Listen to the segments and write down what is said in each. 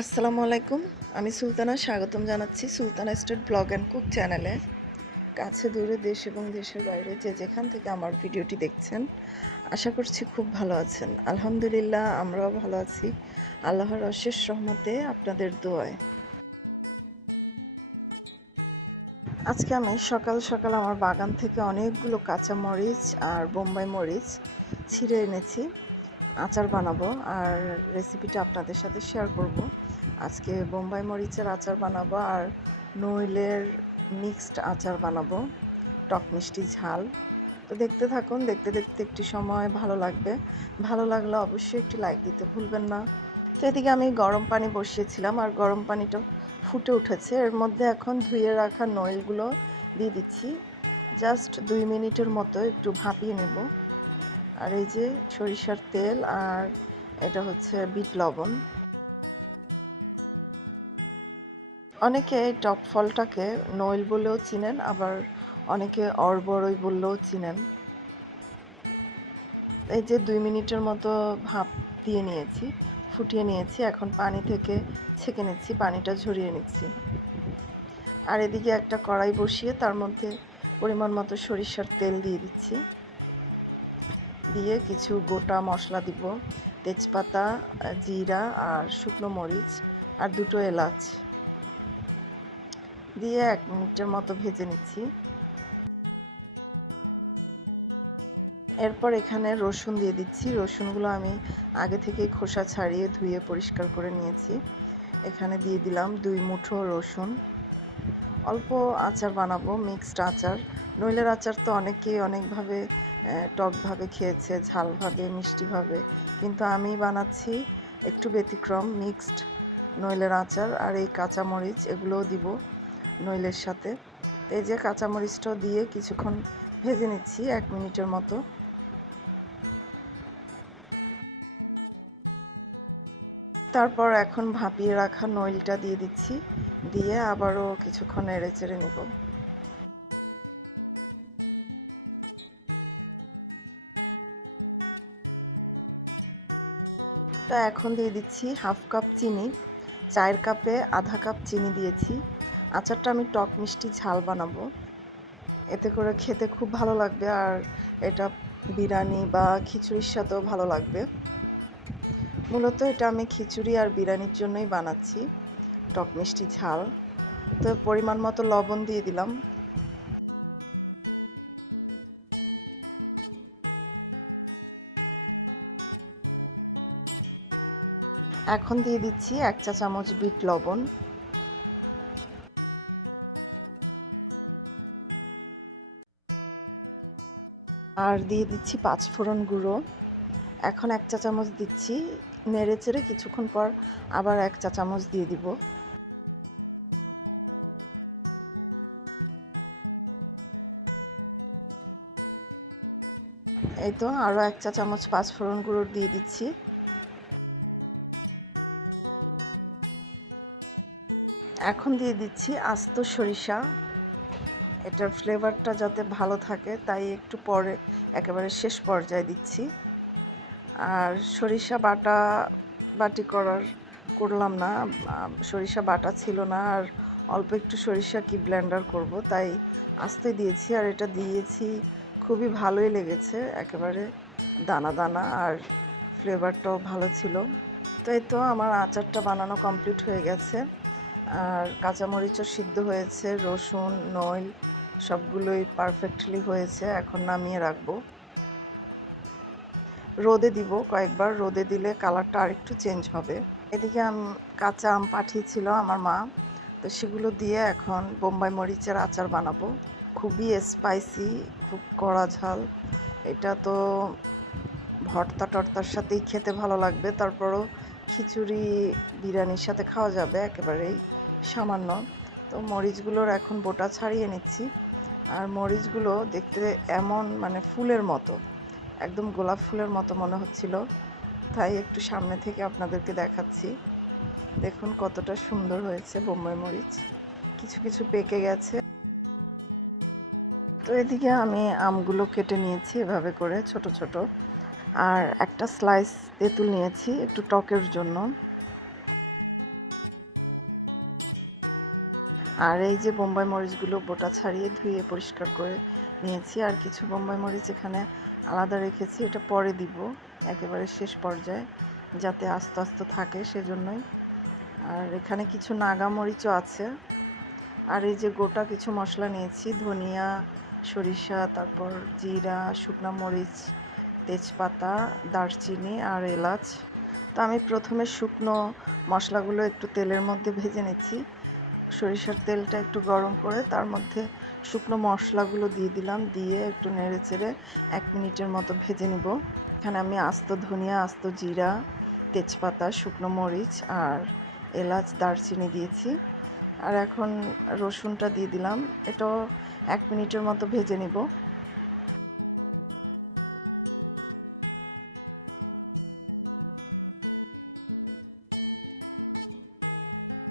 আসসালামু আলাইকুম। আমি সুলতানা স্বাগতম জানাচ্ছি Sultana state blog and cook চ্যানেলে। কাছে দূরে দেশ এবং দেশের বাইরে যে যেখান থেকে আমার ভিডিওটি দেখছেন, আশা করছি খুব ভালো আছেন। আলহামদুলিল্লাহ আমরাও ভালো আছি। আল্লাহর অশেষ রহমতে আপনাদের দোয়ায়। আজকে আমি সকাল সকাল আমার বাগান থেকে অনেকগুলো কাঁচা মরিচ আর বোম্বাই মরিচ ছিঁড়ে এনেছি। আচার বানাবো আর রেসিপিটা আপনাদের সাথে শেয়ার করব। আজকে বোম্বাই মরিচের আচার বানাবো আর নইলের মিক্সড আচার বানাবো, টক মিষ্টি ঝাল। তো দেখতে থাকুন, দেখতে দেখতে একটি সময় ভালো লাগবে। ভালো লাগলে অবশ্যই একটি লাইক দিতে ভুলবেন না। তো এদিকে আমি গরম পানি বসিয়েছিলাম আর গরম পানিটা ফুটে উঠেছে। এর মধ্যে এখন ধুয়ে রাখা নইলগুলো দিয়ে দিচ্ছি। জাস্ট 2 মিনিটের মতো একটু ভাপিয়ে নেব। আর এই যে সরিষার তেল আর এটা হচ্ছে বিট লবণ। অনেকে এই টক ফলটাকে নইল বলেও চিনেন, আবার অনেকে অরবড়ই বললেও চিনেন। এই যে 2 মিনিটের মতো ভাপ দিয়ে নিয়েছি, ফুটিয়ে নিয়েছি। এখন পানি থেকে ছেঁকে নিচ্ছি, পানিটা ঝরিয়ে নিচ্ছি। আর এদিকে একটা কড়াই বসিয়ে তার মধ্যে পরিমাণ মতো সরিষার তেল দিয়ে দিচ্ছি। দিয়ে কিছু গোটা মশলা দিব, তেজপাতা, জিরা আর শুকনো মরিচ আর 2টো এলাচ দিয়ে 1 মিনিটের মতো ভেজে নিচ্ছি। এরপর এখানে রসুন দিয়ে দিচ্ছি। রসুনগুলো আমি আগে থেকেই খোসা ছাড়িয়ে ধুয়ে পরিষ্কার করে নিয়েছি। এখানে দিয়ে দিলাম 2 মুঠো রসুন। অল্প আচার বানাবো, মিক্সড আচার। নইলের আচার তো অনেকেই অনেকভাবে টকভাবে খেয়েছে, ঝালভাবে, মিষ্টিভাবে, কিন্তু আমি বানাচ্ছি একটু ব্যতিক্রম, মিক্সড নইলের আচার। আর এই কাঁচামরিচ এগুলোও দিব নইলের সাথে। এই যে কাঁচামরিচটাও দিয়ে কিছুক্ষণ ভেজে নিচ্ছি 1 মিনিটের মতো। তারপর এখন ভাপিয়ে রাখা নইলটা দিয়ে দিচ্ছি, দিয়ে আবারও কিছুক্ষণ নেড়ে চেড়ে নেব। তা এখন দিয়ে দিচ্ছি 1/2 কাপ চিনি। চায়ের কাপে 1/2 কাপ চিনি দিয়েছি। আচারটা আমি টক মিষ্টি ঝাল বানাবো, এতে করে খেতে খুব ভালো লাগবে। আর এটা বিরিয়ানি বা খিচুড়ির সাথেও ভালো লাগবে। মূলত এটা আমি খিচুড়ি আর বিরিয়ানির জন্যই বানাচ্ছি, টক মিষ্টি ঝাল। তো পরিমাণ মতো লবণ দিয়ে দিলাম। এখন দিয়ে দিচ্ছি 1 চা চামচ বিট লবণ। আর দিয়ে দিচ্ছি 5 ফোড়ন গুঁড়ো। এখন 1 চা চামচ দিচ্ছি, নেড়ে চেড়ে কিছুক্ষণ পর আবার 1 চা চামচ দিয়ে দিব। এই তো আরও 1 চা চামচ 5 ফোড়ন গুঁড়ো দিয়ে দিচ্ছি। এখন দিয়ে দিচ্ছি আস্ত সরিষা। এটার ফ্লেভারটা যাতে ভালো থাকে তাই একটু পরে একেবারে শেষ পর্যায়ে দিচ্ছি। আর সরিষা বাটি করলাম না, সরিষা বাটা ছিল না। আর অল্প একটু সরিষা কি ব্লেন্ডার করব, তাই আস্তে দিয়েছি। আর এটা দিয়েছি, খুবই ভালোই লেগেছে, একেবারে দানা দানা, আর ফ্লেভারটাও ভালো ছিল। তো এই তো আমার আচারটা বানানো কমপ্লিট হয়ে গেছে। আর কাঁচামরিচও সিদ্ধ হয়েছে, রসুন, নইল সবগুলোই পারফেক্টলি হয়েছে। এখন নামিয়ে রাখবো, রোদে দিব কয়েকবার। রোদে দিলে কালারটা আরেকটু চেঞ্জ হবে। এদিকে কাঁচা আম পাঠিয়েছিল আমার মা, তো সেগুলো দিয়ে এখন বোম্বাই মরিচের আচার বানাবো। খুবই স্পাইসি, খুব কড়া ঝাল। এটা তো ভর্তা টর্তার সাথেই খেতে ভালো লাগবে, তারপরও খিচুড়ি বিরিয়ানির সাথে খাওয়া যাবে একেবারেই সামান্য। তো মরিচগুলোর এখন বোটা ছাড়িয়ে নিচ্ছি। আর মরিচগুলো দেখতে এমন মানে ফুলের মতো, একদম গোলাপ ফুলের মতো মনে হচ্ছিল, তাই একটু সামনে থেকে আপনাদেরকে দেখাচ্ছি। দেখুন কতটা সুন্দর হয়েছে বোম্বাই মরিচ, কিছু কিছু পেকে গেছে। তো এদিকে আমি আমগুলো কেটে নিয়েছি এভাবে করে ছোট ছোট। আর একটা স্লাইস তেঁতুল নিয়েছি একটু টকের জন্য। আর এই যে বোম্বাই মরিচগুলো বোটা ছাড়িয়ে ধুয়ে পরিষ্কার করে নিয়েছি। আর কিছু বোম্বাই মরিচ এখানে আলাদা রেখেছি, এটা পরে দিব একেবারে শেষ পর্যায়ে, যাতে আস্তে আস্তে থাকে সেজন্যই। আর এখানে কিছু নাগা মরিচও আছে। আর এই যে গোটা কিছু মশলা নিয়েছি, ধনিয়া, সরিষা, তারপর জিরা, শুকনো মরিচ, তেজপাতা, দারচিনি আর এলাচ। তো আমি প্রথমে শুকনো মশলাগুলো একটু তেলের মধ্যে ভেজে নিচ্ছি। সরিষার তেলটা একটু গরম করে তার মধ্যে শুকনো মশলাগুলো দিয়ে দিলাম, দিয়ে একটু নেড়ে চেড়ে 1 মিনিটের মতো ভেজে নিব। এখানে আমি আস্ত ধনিয়া, আস্ত জিরা, তেজপাতা, শুকনো মরিচ আর এলাচ, দারচিনি দিয়েছি। আর এখন রসুনটা দিয়ে দিলাম, এটাও 1 মিনিটের মতো ভেজে নিব।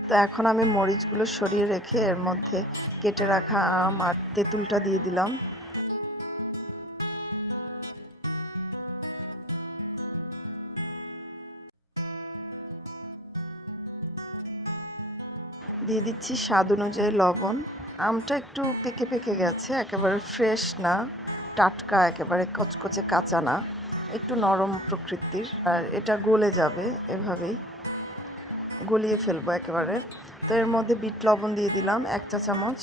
তো এখন আমি মরিচগুলো সরিয়ে রেখে এর মধ্যে কেটে রাখা আম আর তেঁতুলটা দিয়ে দিলাম। দিয়ে দিচ্ছি স্বাদ অনুযায়ী লবণ। আমটা একটু পেকে পেকে গেছে, একেবারে ফ্রেশ না, টাটকা, একেবারে কচকচে কাঁচা না, একটু নরম প্রকৃতির। আর এটা গলে যাবে, এভাবেই গলিয়ে ফেলবো একেবারে। তো এর মধ্যে বিট লবণ দিয়ে দিলাম 1 চা চামচ।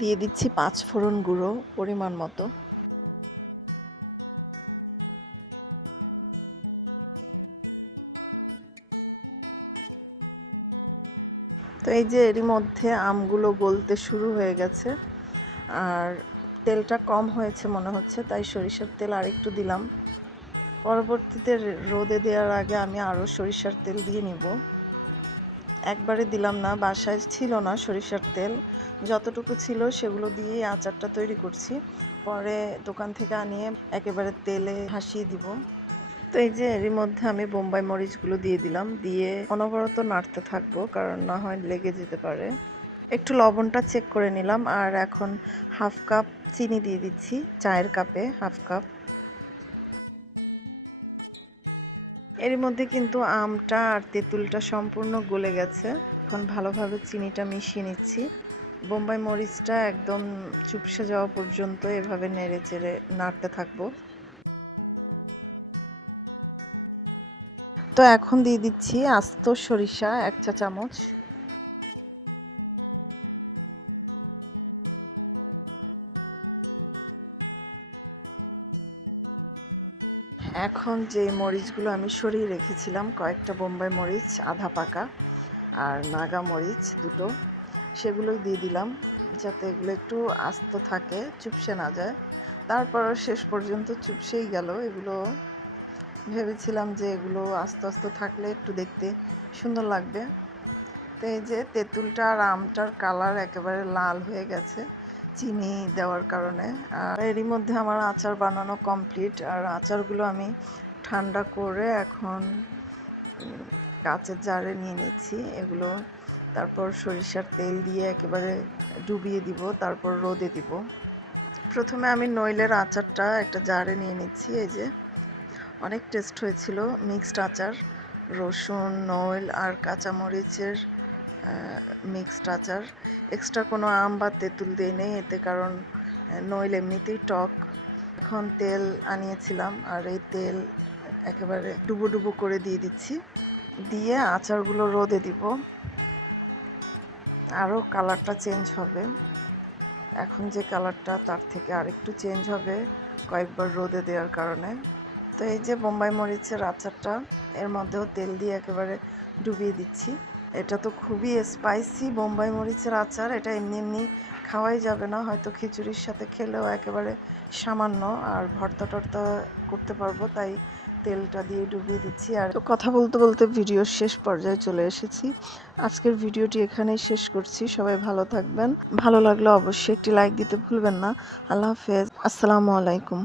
দিয়ে দিচ্ছি 5 ফোড়ন গুঁড়ো পরিমাণ মতো। তো এই যে এরই মধ্যে আমগুলো গলতে শুরু হয়ে গেছে, আর তেলটা কম হয়েছে মনে হচ্ছে, তাই সরিষার তেল আরেকটু দিলাম। পরবর্তীতে রোদে দেওয়ার আগে আমি আরও সরিষার তেল দিয়ে নিব। একবারে দিলাম না, বাসায় ছিল না সরিষার তেল, যতটুকু ছিল সেগুলো দিয়েই আচারটা তৈরি করছি। পরে দোকান থেকে আনিয়ে একেবারে তেলে ভাসিয়ে দিব। তো এই যে এরই মধ্যে আমি বোম্বাই মরিচগুলো দিয়ে দিলাম, দিয়ে অনবরত নাড়তে থাকবো, কারণ না হয় লেগে যেতে পারে। একটু লবণটা চেক করে নিলাম। আর এখন 1/2 কাপ চিনি দিয়ে দিচ্ছি, চায়ের কাপে 1/2 কাপ। এর মধ্যে কিন্তু আমটা আর তেঁতুলটা সম্পূর্ণ গলে গেছে। এখন ভালোভাবে চিনিটা মিশিয়ে নিচ্ছি। বোম্বাই মরিচটা একদম চুপসে যাওয়া পর্যন্ত এভাবে নেড়ে চেড়ে নাড়তে থাকবো। তো এখন দিয়ে দিচ্ছি আস্ত সরিষা 1 চা চামচ। এখন যে মরিচগুলো আমি সরিয়ে রেখেছিলাম, কয়েকটা বোম্বাই মরিচ আধা পাকা আর নাগা মরিচ দুটো, সেগুলোই দিয়ে দিলাম, যাতে এগুলো একটু আস্ত থাকে, চুপসে না যায়। তারপর শেষ পর্যন্ত চুপসেই গেল। এগুলো ভেবেছিলাম যে এগুলো আস্তে আস্তে থাকলে একটু দেখতে সুন্দর লাগবে। তো এই যে তেঁতুলটা আর আমটার কালার একেবারে লাল হয়ে গেছে চিনি দেওয়ার কারণে। আর এরই মধ্যে আমার আচার বানানো কমপ্লিট। আর আচারগুলো আমি ঠান্ডা করে এখন কাঁচের জারে নিয়ে নিচ্ছি এগুলো। তারপর সরিষার তেল দিয়ে একেবারে ডুবিয়ে দিব, তারপর রোদে দিব। প্রথমে আমি নইলের আচারটা একটা জারে নিয়ে নিচ্ছি। এই যে অনেক টেস্ট হয়েছিল, মিক্সড আচার, রসুন, নইল আর কাঁচামরিচের মিক্সড আচার। এক্সট্রা কোনো আম বা তেঁতুল দিই নেই এতে, কারণ নইল এমনিতেই টক। এখন তেল আনিয়েছিলাম, আর এই তেল একেবারে ডুবো ডুবো করে দিয়ে দিচ্ছি, দিয়ে আচারগুলো রোদে দিব, আরও কালারটা চেঞ্জ হবে। এখন যে কালারটা তার থেকে আরেকটু চেঞ্জ হবে কয়েকবার রোদে দেওয়ার কারণে। তো এই যে বোম্বাই মরিচের আচারটা, এর মধ্যেও তেল দিয়ে একেবারে ডুবিয়ে দিচ্ছি। এটা তো খুবই স্পাইসি বোম্বাই মরিচের আচার, এটা এমনি এমনি খাওয়াই যাবে না, হয়তো খিচুড়ির সাথে খেলেও একেবারে সামান্য, আর ভর্তা টর্তা করতে পারবো, তাই তেলটা দিয়ে ডুবিয়ে দিচ্ছি। আর তো কথা বলতে বলতে ভিডিওর শেষ পর্যায়ে চলে এসেছি। আজকের ভিডিওটি এখানেই শেষ করছি। সবাই ভালো থাকবেন, ভালো লাগলে অবশ্যই একটি লাইক দিতে ভুলবেন না। আল্লাহ হাফেজ, আসসালামু আলাইকুম।